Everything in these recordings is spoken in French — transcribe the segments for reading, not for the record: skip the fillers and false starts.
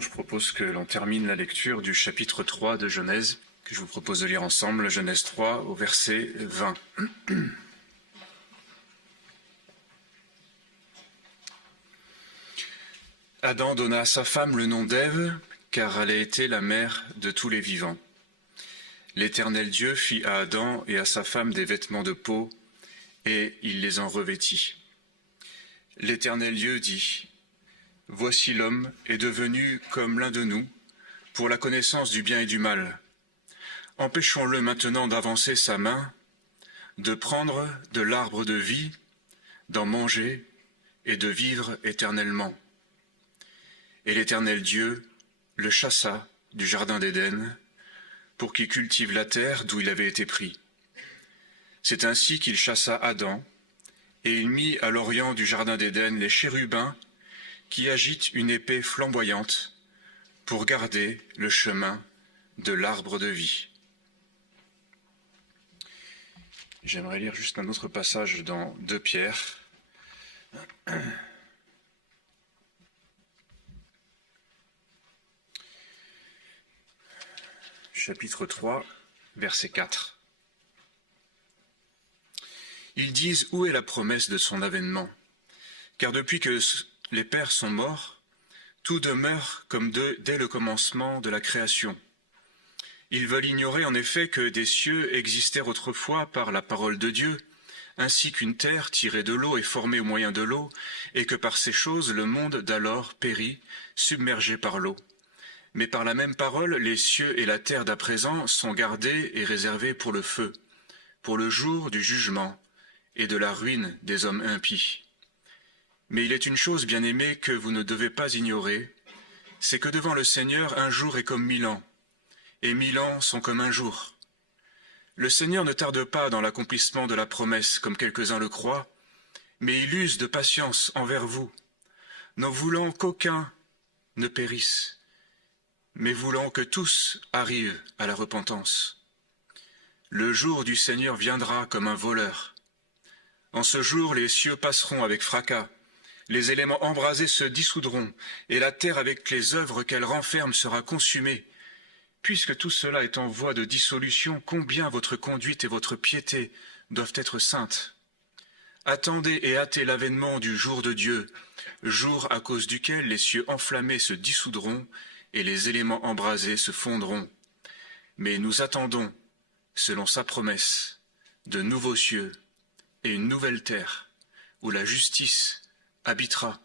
Je propose que l'on termine la lecture du chapitre 3 de Genèse, que je vous propose de lire ensemble, Genèse 3 au verset 20. Adam donna à sa femme le nom d'Ève, car elle a été la mère de tous les vivants. L'Éternel Dieu fit à Adam et à sa femme des vêtements de peau, et il les en revêtit. L'Éternel Dieu dit: Voici l'homme est devenu comme l'un de nous, pour la connaissance du bien et du mal. Empêchons-le maintenant d'avancer sa main, de prendre de l'arbre de vie, d'en manger et de vivre éternellement. Et l'Éternel Dieu le chassa du jardin d'Éden, pour qu'il cultive la terre d'où il avait été pris. C'est ainsi qu'il chassa Adam, et il mit à l'orient du jardin d'Éden les chérubins qui agitent une épée flamboyante pour garder le chemin de l'arbre de vie. J'aimerais lire juste un autre passage dans 2 Pierre. Chapitre 3, verset 4. Ils disent: où est la promesse de son avènement? Car depuis que les pères sont morts, tout demeure comme dès le commencement de la création. Ils veulent ignorer en effet que des cieux existèrent autrefois par la parole de Dieu, ainsi qu'une terre tirée de l'eau et formée au moyen de l'eau, et que par ces choses le monde d'alors périt, submergé par l'eau. Mais par la même parole, les cieux et la terre d'à présent sont gardés et réservés pour le feu, pour le jour du jugement et de la ruine des hommes impies. Mais il est une chose, bien-aimée, que vous ne devez pas ignorer, c'est que devant le Seigneur, un jour est comme 1000 ans, et 1000 ans sont comme un jour. Le Seigneur ne tarde pas dans l'accomplissement de la promesse, comme quelques-uns le croient, mais il use de patience envers vous, n'en voulant qu'aucun ne périsse, mais voulant que tous arrivent à la repentance. Le jour du Seigneur viendra comme un voleur. En ce jour, les cieux passeront avec fracas, les éléments embrasés se dissoudront, et la terre avec les œuvres qu'elle renferme sera consumée. Puisque tout cela est en voie de dissolution, combien votre conduite et votre piété doivent être saintes. Attendez et hâtez l'avènement du jour de Dieu, jour à cause duquel les cieux enflammés se dissoudront et les éléments embrasés se fondront. Mais nous attendons, selon sa promesse, de nouveaux cieux et une nouvelle terre, où la justice habitera.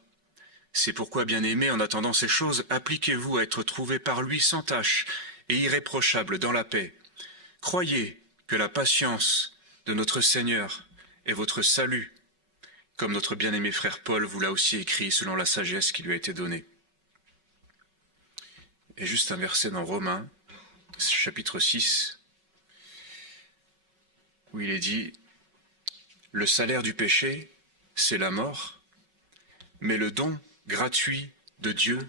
C'est pourquoi, bien-aimés, en attendant ces choses, appliquez-vous à être trouvés par lui sans tache et irréprochable dans la paix. Croyez que la patience de notre Seigneur est votre salut, comme notre bien-aimé frère Paul vous l'a aussi écrit selon la sagesse qui lui a été donnée. Et juste un verset dans Romains, chapitre 6, où il est dit: le salaire du péché, c'est la mort, mais le don gratuit de Dieu,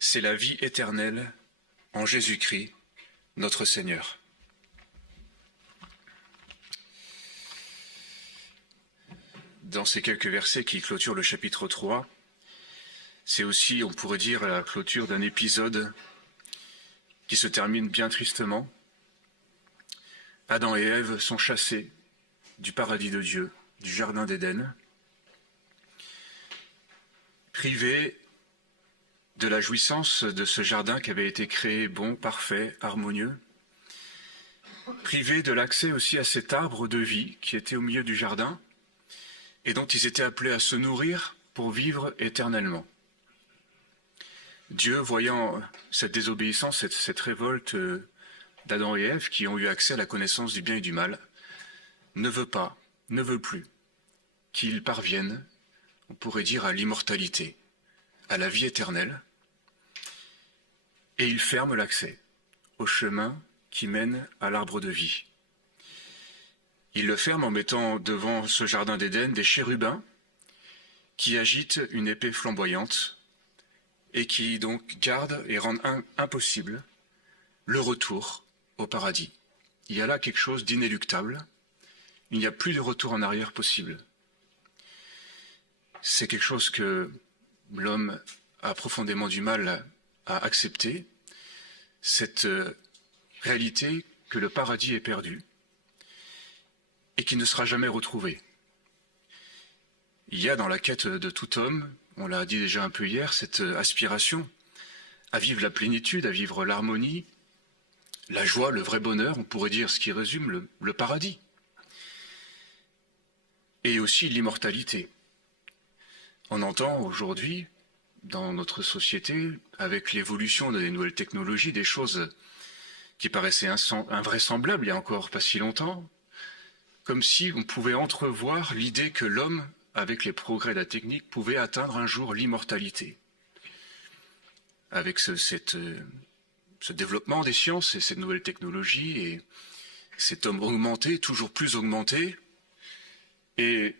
c'est la vie éternelle en Jésus-Christ, notre Seigneur. Dans ces quelques versets qui clôturent le chapitre 3, c'est aussi, on pourrait dire, la clôture d'un épisode qui se termine bien tristement. Adam et Ève sont chassés du paradis de Dieu, du jardin d'Éden, privés de la jouissance de ce jardin qui avait été créé bon, parfait, harmonieux, privés de l'accès aussi à cet arbre de vie qui était au milieu du jardin et dont ils étaient appelés à se nourrir pour vivre éternellement. Dieu, voyant cette désobéissance, cette révolte d'Adam et Ève qui ont eu accès à la connaissance du bien et du mal, ne veut plus qu'ils parviennent, on pourrait dire, à l'immortalité, à la vie éternelle, et il ferme l'accès au chemin qui mène à l'arbre de vie. Il le ferme en mettant devant ce jardin d'Éden des chérubins qui agitent une épée flamboyante et qui donc gardent et rendent impossible le retour au paradis. Il y a là quelque chose d'inéluctable. Il n'y a plus de retour en arrière possible. C'est quelque chose que l'homme a profondément du mal à accepter cette réalité que le paradis est perdu et qui ne sera jamais retrouvé. Il y a dans la quête de tout homme, on l'a dit déjà un peu hier, cette aspiration à vivre la plénitude, à vivre l'harmonie, la joie, le vrai bonheur, on pourrait dire ce qui résume le paradis. Et aussi l'immortalité. On entend aujourd'hui, dans notre société, avec l'évolution des nouvelles technologies, des choses qui paraissaient invraisemblables il y a encore pas si longtemps, comme si on pouvait entrevoir l'idée que l'homme, avec les progrès de la technique, pouvait atteindre un jour l'immortalité. Avec ce développement des sciences et cette nouvelle technologie et cet homme augmenté, toujours plus augmenté, et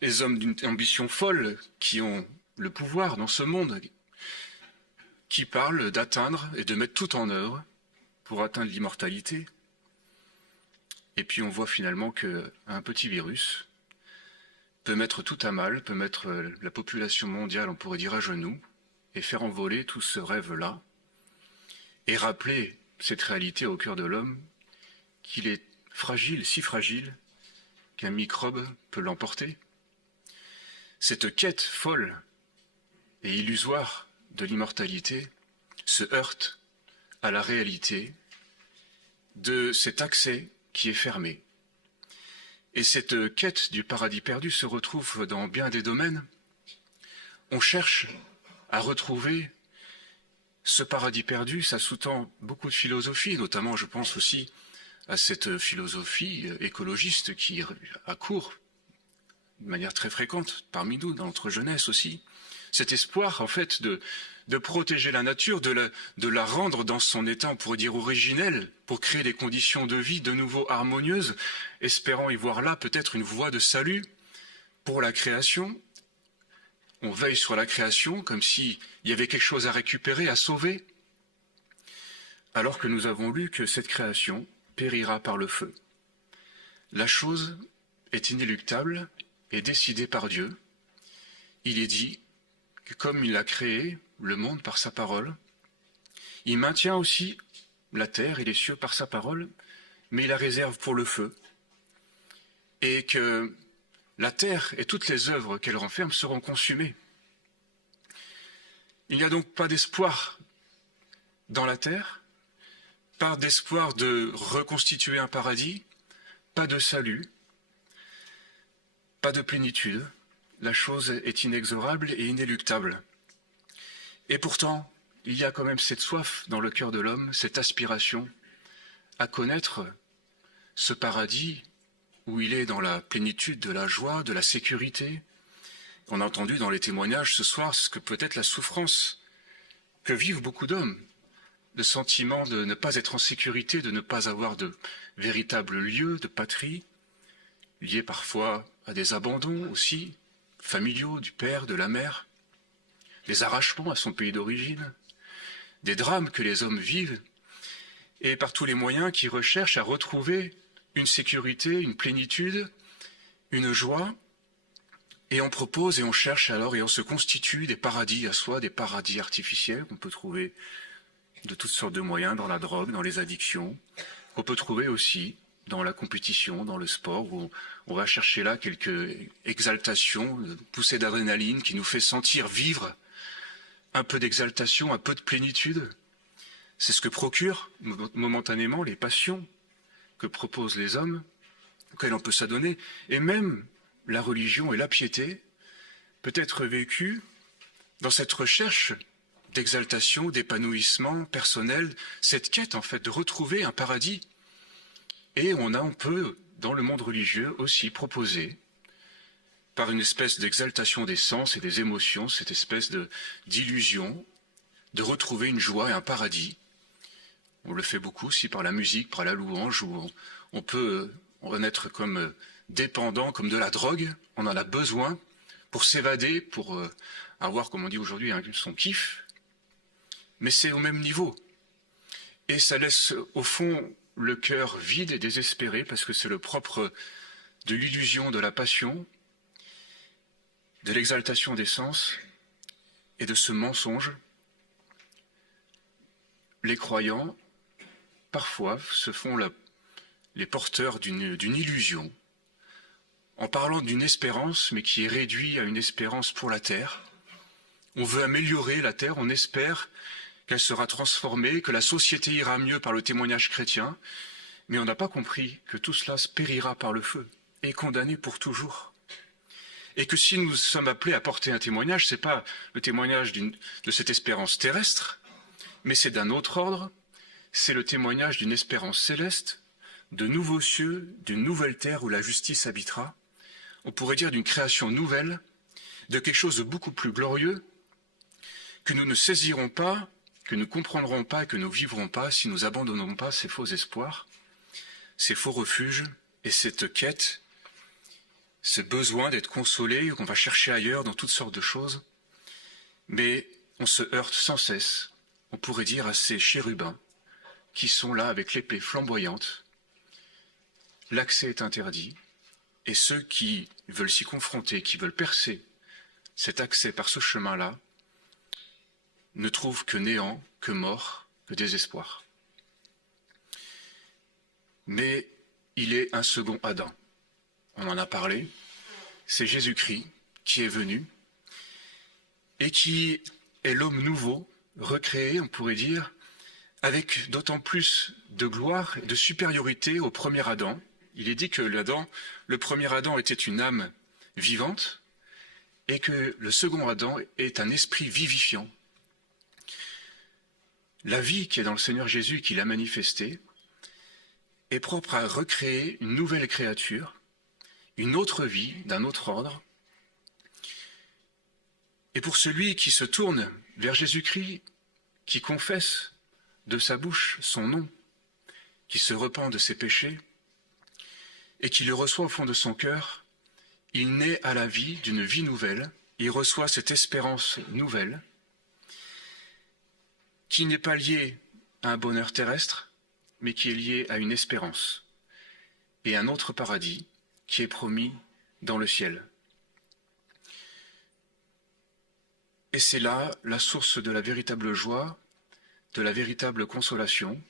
les hommes d'une ambition folle qui ont le pouvoir dans ce monde, qui parlent d'atteindre et de mettre tout en œuvre pour atteindre l'immortalité. Et puis on voit finalement qu'un petit virus peut mettre tout à mal, peut mettre la population mondiale, on pourrait dire, à genoux, et faire envoler tout ce rêve-là, et rappeler cette réalité au cœur de l'homme, qu'il est fragile, si fragile, qu'un microbe peut l'emporter. Cette quête folle et illusoire de l'immortalité se heurte à la réalité de cet accès qui est fermé. Et cette quête du paradis perdu se retrouve dans bien des domaines. On cherche à retrouver ce paradis perdu, ça sous-tend beaucoup de philosophies, notamment je pense aussi à cette philosophie écologiste qui accourt de manière très fréquente parmi nous, dans notre jeunesse aussi. Cet espoir, en fait, de protéger la nature, de la rendre dans son état, on pourrait dire, originel, pour créer des conditions de vie de nouveau harmonieuses, espérant y voir là peut-être une voie de salut pour la création. On veille sur la création comme s'il y avait quelque chose à récupérer, à sauver, alors que nous avons lu que cette création périra par le feu. La chose est inéluctable et décidée par Dieu. Il est dit que comme il a créé le monde par sa parole, il maintient aussi la terre et les cieux par sa parole, mais il la réserve pour le feu. Et que la terre et toutes les œuvres qu'elle renferme seront consumées. Il n'y a donc pas d'espoir dans la terre, pas d'espoir de reconstituer un paradis, pas de salut, pas de plénitude. La chose est inexorable et inéluctable. Et pourtant, il y a quand même cette soif dans le cœur de l'homme, cette aspiration à connaître ce paradis où il est dans la plénitude de la joie, de la sécurité. On a entendu dans les témoignages ce soir ce que peut être la souffrance que vivent beaucoup d'hommes, le sentiment de ne pas être en sécurité, de ne pas avoir de véritable lieu, de patrie, lié parfois à des abandons aussi, familiaux du père, de la mère, les arrachements à son pays d'origine, des drames que les hommes vivent, et par tous les moyens qui recherchent à retrouver une sécurité, une plénitude, une joie, et on propose et on cherche alors et on se constitue des paradis à soi, des paradis artificiels qu'on peut trouver de toutes sortes de moyens, dans la drogue, dans les addictions, qu'on peut trouver aussi dans la compétition, dans le sport, où on va chercher là quelques exaltations, poussées d'adrénaline qui nous fait sentir vivre un peu d'exaltation, un peu de plénitude. C'est ce que procurent momentanément les passions que proposent les hommes, auxquelles on peut s'adonner, et même la religion et la piété peut être vécue dans cette recherche d'exaltation, d'épanouissement personnel, cette quête en fait de retrouver un paradis. Et on peut, dans le monde religieux, aussi proposer, par une espèce d'exaltation des sens et des émotions, cette espèce d'illusion, de retrouver une joie et un paradis. On le fait beaucoup aussi par la musique, par la louange, où on peut en être comme dépendant, comme de la drogue. On en a besoin pour s'évader, pour avoir, comme on dit aujourd'hui, son kiff. Mais c'est au même niveau. Et ça laisse au fond le cœur vide et désespéré, parce que c'est le propre de l'illusion, de la passion, de l'exaltation des sens et de ce mensonge les croyants, parfois, se font les porteurs d'une illusion, en parlant d'une espérance, mais qui est réduite à une espérance pour la terre. On veut améliorer la terre, on espère qu'elle sera transformée, que la société ira mieux par le témoignage chrétien, mais on n'a pas compris que tout cela se périra par le feu, et condamné pour toujours. Et que si nous sommes appelés à porter un témoignage, ce n'est pas le témoignage de cette espérance terrestre, mais c'est d'un autre ordre, c'est le témoignage d'une espérance céleste, de nouveaux cieux, d'une nouvelle terre où la justice habitera. On pourrait dire d'une création nouvelle, de quelque chose de beaucoup plus glorieux, que nous ne saisirons pas, que nous comprendrons pas, que nous vivrons pas si nous abandonnons pas ces faux espoirs, ces faux refuges et cette quête, ce besoin d'être consolé, qu'on va chercher ailleurs dans toutes sortes de choses. Mais on se heurte sans cesse, on pourrait dire, à ces chérubins qui sont là avec l'épée flamboyante. L'accès est interdit, et ceux qui veulent s'y confronter, qui veulent percer cet accès par ce chemin-là, ne trouvent que néant, que mort, que désespoir. Mais il est un second Adam. On en a parlé. C'est Jésus-Christ qui est venu et qui est l'homme nouveau, recréé, on pourrait dire, avec d'autant plus de gloire et de supériorité au premier Adam. Il est dit que le premier Adam était une âme vivante et que le second Adam est un esprit vivifiant. La vie qui est dans le Seigneur Jésus, qui l'a manifestée, est propre à recréer une nouvelle créature, une autre vie d'un autre ordre. Et pour celui qui se tourne vers Jésus-Christ, qui confesse de sa bouche son nom, qui se repent de ses péchés, et qui le reçoit au fond de son cœur, il naît à la vie d'une vie nouvelle, il reçoit cette espérance nouvelle, qui n'est pas liée à un bonheur terrestre, mais qui est liée à une espérance et un autre paradis qui est promis dans le ciel. Et c'est là la source de la véritable joie, de la véritable consolation.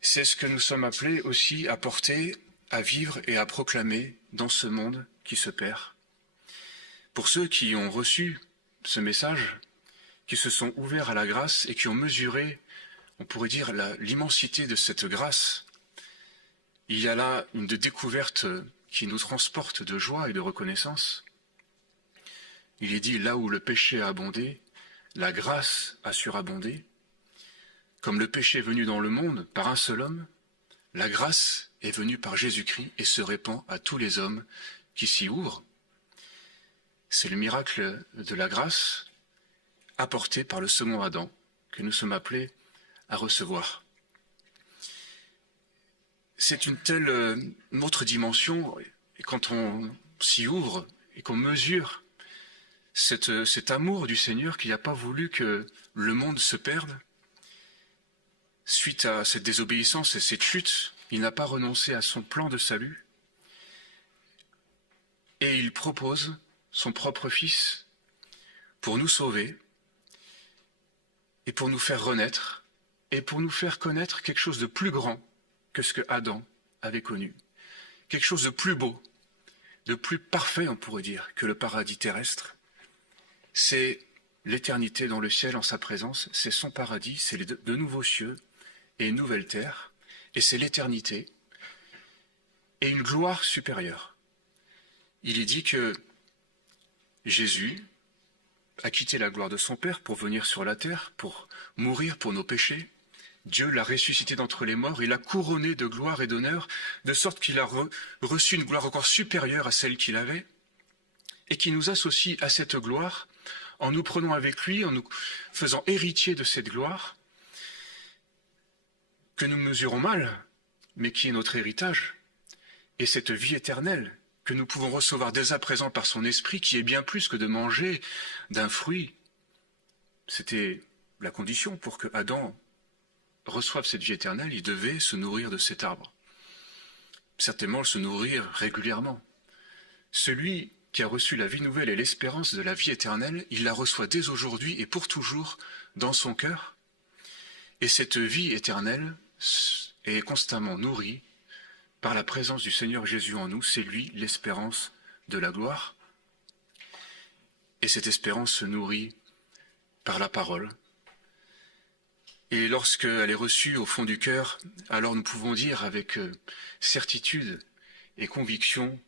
C'est ce que nous sommes appelés aussi à porter, à vivre et à proclamer dans ce monde qui se perd. Pour ceux qui ont reçu ce message, qui se sont ouverts à la grâce et qui ont mesuré, on pourrait dire, l'immensité de cette grâce, il y a là une découverte qui nous transporte de joie et de reconnaissance. Il est dit, là où le péché a abondé, la grâce a surabondé. Comme le péché est venu dans le monde par un seul homme, la grâce est venue par Jésus-Christ et se répand à tous les hommes qui s'y ouvrent. C'est le miracle de la grâce apporté par le second Adam que nous sommes appelés à recevoir. C'est une telle autre dimension, et quand on s'y ouvre et qu'on mesure cet amour du Seigneur qui n'a pas voulu que le monde se perde, suite à cette désobéissance et cette chute, il n'a pas renoncé à son plan de salut, et il propose son propre Fils pour nous sauver, et pour nous faire renaître, et pour nous faire connaître quelque chose de plus grand que ce que Adam avait connu. Quelque chose de plus beau, de plus parfait, on pourrait dire, que le paradis terrestre. C'est l'éternité dans le ciel en sa présence, c'est son paradis, c'est de nouveaux cieux et une nouvelle terre, et c'est l'éternité, et une gloire supérieure. Il est dit que Jésus a quitté la gloire de son Père pour venir sur la terre, pour mourir pour nos péchés. Dieu l'a ressuscité d'entre les morts, il l'a couronné de gloire et d'honneur, de sorte qu'il a reçu une gloire encore supérieure à celle qu'il avait, et qui nous associe à cette gloire en nous prenant avec lui, en nous faisant héritiers de cette gloire, que nous mesurons mal, mais qui est notre héritage, et cette vie éternelle que nous pouvons recevoir dès à présent par son esprit, qui est bien plus que de manger d'un fruit. C'était la condition pour que Adam reçoive cette vie éternelle, il devait se nourrir de cet arbre. Certainement se nourrir régulièrement. Celui qui a reçu la vie nouvelle et l'espérance de la vie éternelle, il la reçoit dès aujourd'hui et pour toujours dans son cœur. Et cette vie éternelle est constamment nourrie par la présence du Seigneur Jésus en nous. C'est lui l'espérance de la gloire. Et cette espérance se nourrit par la parole. Et lorsqu'elle est reçue au fond du cœur, alors nous pouvons dire avec certitude et conviction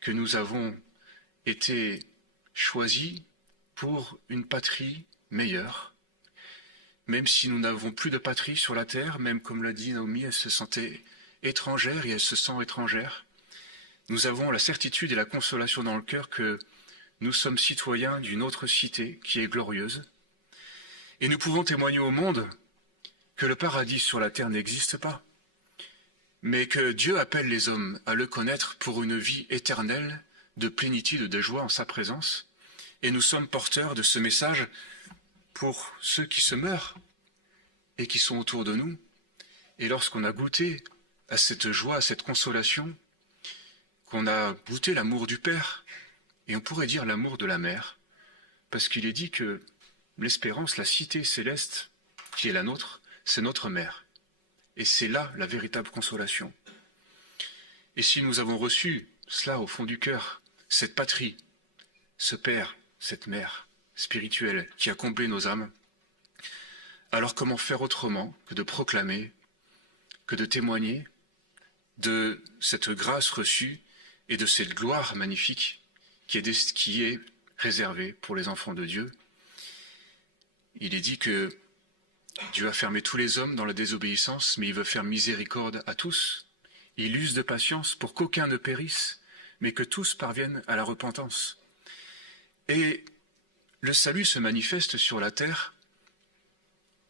que nous avons été choisis pour une patrie meilleure. Même si nous n'avons plus de patrie sur la terre, même comme l'a dit Naomi, elle se sentait étrangère et elle se sent étrangère. Nous avons la certitude et la consolation dans le cœur que nous sommes citoyens d'une autre cité qui est glorieuse. Et nous pouvons témoigner au monde que le paradis sur la terre n'existe pas, mais que Dieu appelle les hommes à le connaître pour une vie éternelle de plénitude, de joie en sa présence. Et nous sommes porteurs de ce message pour ceux qui se meurent et qui sont autour de nous. Et lorsqu'on a goûté à cette joie, à cette consolation, qu'on a goûté l'amour du Père, et on pourrait dire l'amour de la mère, parce qu'il est dit que l'espérance, la cité céleste qui est la nôtre, c'est notre mère. Et c'est là la véritable consolation. Et si nous avons reçu cela au fond du cœur, cette patrie, ce Père, cette mère spirituelle qui a comblé nos âmes, alors comment faire autrement que de proclamer, que de témoigner de cette grâce reçue et de cette gloire magnifique qui est réservée pour les enfants de Dieu. Il est dit que Dieu a fermé tous les hommes dans la désobéissance, mais il veut faire miséricorde à tous. Il use de patience pour qu'aucun ne périsse, mais que tous parviennent à la repentance. Et le salut se manifeste sur la terre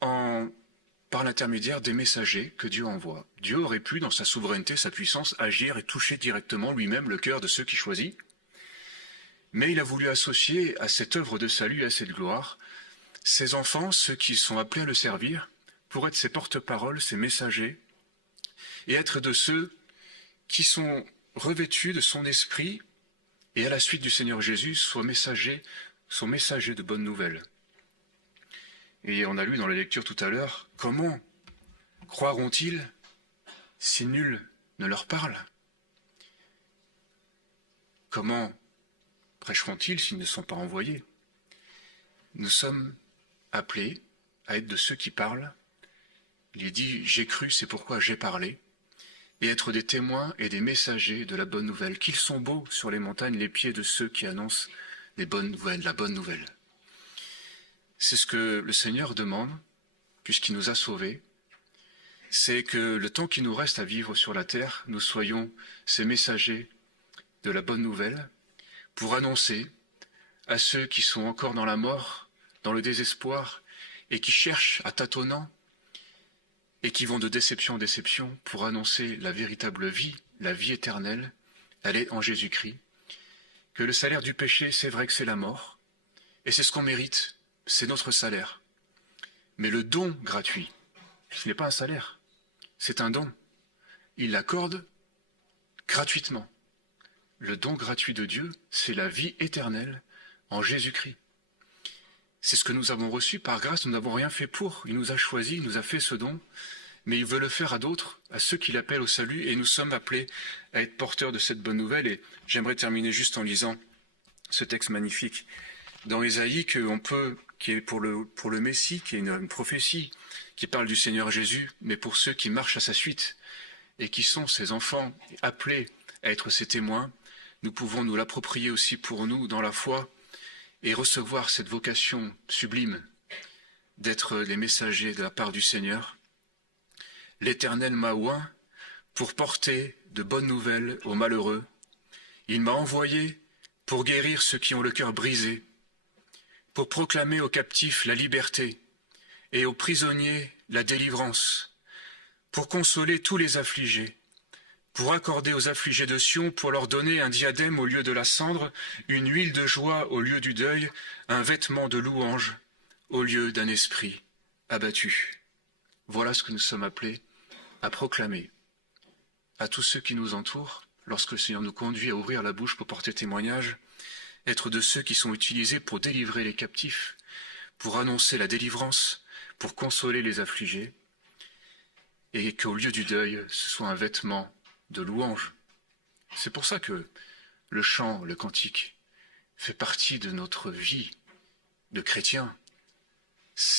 par l'intermédiaire des messagers que Dieu envoie. Dieu aurait pu, dans sa souveraineté, sa puissance, agir et toucher directement lui-même le cœur de ceux qui choisit. Mais il a voulu associer à cette œuvre de salut et à cette gloire ses enfants, ceux qui sont appelés à le servir, pour être ses porte-paroles, ses messagers, et être de ceux qui sont revêtus de son esprit, et à la suite du Seigneur Jésus, sont messagers de bonnes nouvelles. Et on a lu dans la lecture tout à l'heure, comment croiront-ils si nul ne leur parle? Comment prêcheront-ils s'ils ne sont pas envoyés? Nous sommes appelés à être de ceux qui parlent. Il est dit « j'ai cru, c'est pourquoi j'ai parlé » et être des témoins et des messagers de la bonne nouvelle. Qu'ils sont beaux sur les montagnes les pieds de ceux qui annoncent les bonnes nouvelles, la bonne nouvelle. C'est ce que le Seigneur demande, puisqu'il nous a sauvés, c'est que le temps qui nous reste à vivre sur la terre, nous soyons ces messagers de la bonne nouvelle pour annoncer à ceux qui sont encore dans la mort, dans le désespoir, et qui cherchent à tâtonnant, et qui vont de déception en déception pour annoncer la véritable vie, la vie éternelle, elle est en Jésus-Christ. Que le salaire du péché, c'est vrai que c'est la mort, et c'est ce qu'on mérite, c'est notre salaire. Mais le don gratuit, ce n'est pas un salaire, c'est un don. Il l'accorde gratuitement. Le don gratuit de Dieu, c'est la vie éternelle en Jésus-Christ. C'est ce que nous avons reçu par grâce, nous n'avons rien fait pour. Il nous a choisis, il nous a fait ce don, mais il veut le faire à d'autres, à ceux qui l'appellent au salut, et nous sommes appelés à être porteurs de cette bonne nouvelle. Et j'aimerais terminer juste en lisant ce texte magnifique dans Ésaïe qui est pour le Messie, qui est une prophétie qui parle du Seigneur Jésus, mais pour ceux qui marchent à sa suite et qui sont ses enfants appelés à être ses témoins, nous pouvons nous l'approprier aussi pour nous dans la foi et recevoir cette vocation sublime d'être les messagers de la part du Seigneur. L'Éternel m'a oint pour porter de bonnes nouvelles aux malheureux. Il m'a envoyé pour guérir ceux qui ont le cœur brisé, pour proclamer aux captifs la liberté et aux prisonniers la délivrance, pour consoler tous les affligés, pour accorder aux affligés de Sion, pour leur donner un diadème au lieu de la cendre, une huile de joie au lieu du deuil, un vêtement de louange au lieu d'un esprit abattu. Voilà ce que nous sommes appelés à proclamer à tous ceux qui nous entourent, lorsque le Seigneur nous conduit à ouvrir la bouche pour porter témoignage, être de ceux qui sont utilisés pour délivrer les captifs, pour annoncer la délivrance, pour consoler les affligés, et qu'au lieu du deuil, ce soit un vêtement de louange. C'est pour ça que le chant, le cantique, fait partie de notre vie de chrétien.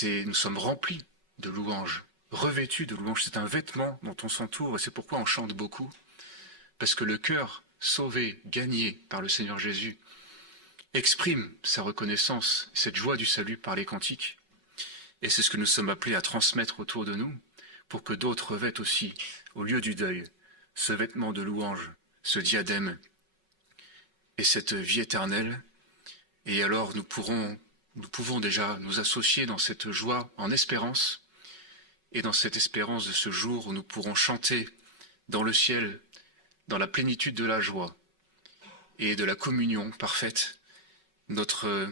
Nous sommes remplis de louanges, revêtus de louanges. C'est un vêtement dont on s'entoure et c'est pourquoi on chante beaucoup. Parce que le cœur sauvé, gagné par le Seigneur Jésus, exprime sa reconnaissance, cette joie du salut par les cantiques. Et c'est ce que nous sommes appelés à transmettre autour de nous pour que d'autres revêtent aussi, au lieu du deuil, ce vêtement de louange, ce diadème et cette vie éternelle. Et alors nous pouvons déjà nous associer dans cette joie en espérance et dans cette espérance de ce jour où nous pourrons chanter dans le ciel, dans la plénitude de la joie et de la communion parfaite, notre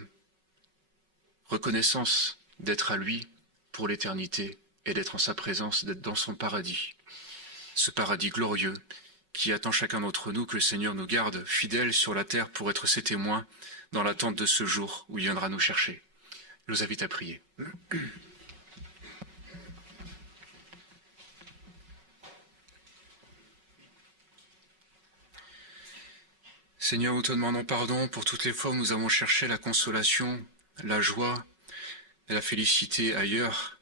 reconnaissance d'être à lui pour l'éternité et d'être en sa présence, d'être dans son paradis. Ce paradis glorieux qui attend chacun d'entre nous, que le Seigneur nous garde fidèles sur la terre pour être ses témoins dans l'attente de ce jour où il viendra nous chercher. Je vous invite à prier. Seigneur, nous te demandons pardon pour toutes les fois où nous avons cherché la consolation, la joie et la félicité ailleurs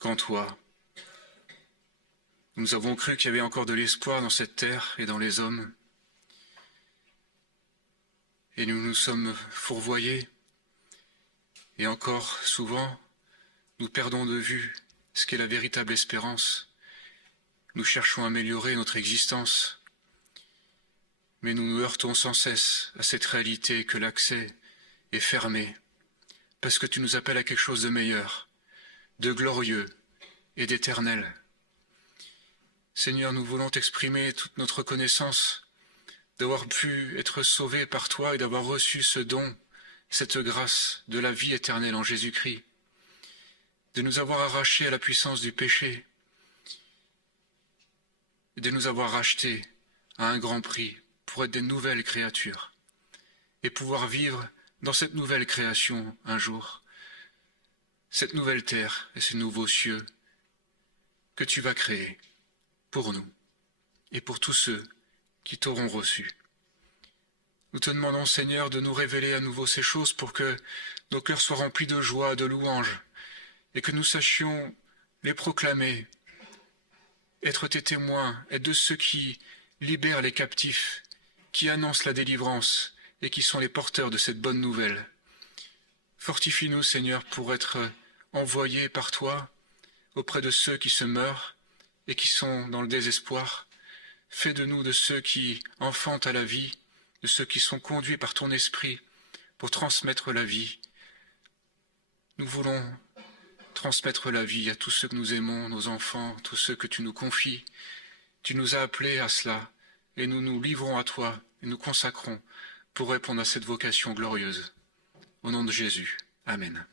qu'en toi. Nous avons cru qu'il y avait encore de l'espoir dans cette terre et dans les hommes. Et nous nous sommes fourvoyés. Et encore souvent, nous perdons de vue ce qu'est la véritable espérance. Nous cherchons à améliorer notre existence. Mais nous nous heurtons sans cesse à cette réalité que l'accès est fermé, parce que tu nous appelles à quelque chose de meilleur, de glorieux et d'éternel. Seigneur, nous voulons t'exprimer toute notre reconnaissance d'avoir pu être sauvés par toi et d'avoir reçu ce don, cette grâce de la vie éternelle en Jésus-Christ, de nous avoir arrachés à la puissance du péché, et de nous avoir rachetés à un grand prix pour être des nouvelles créatures et pouvoir vivre dans cette nouvelle création un jour, cette nouvelle terre et ces nouveaux cieux que tu vas créer pour nous et pour tous ceux qui t'auront reçu. Nous te demandons, Seigneur, de nous révéler à nouveau ces choses pour que nos cœurs soient remplis de joie, de louange, et que nous sachions les proclamer, être tes témoins, être de ceux qui libèrent les captifs, qui annoncent la délivrance et qui sont les porteurs de cette bonne nouvelle. Fortifie-nous, Seigneur, pour être envoyés par toi auprès de ceux qui se meurent et qui sont dans le désespoir. Fais de nous de ceux qui enfantent à la vie, de ceux qui sont conduits par ton esprit pour transmettre la vie. Nous voulons transmettre la vie à tous ceux que nous aimons, nos enfants, tous ceux que tu nous confies. Tu nous as appelés à cela, et nous nous livrons à toi, et nous consacrons pour répondre à cette vocation glorieuse. Au nom de Jésus. Amen.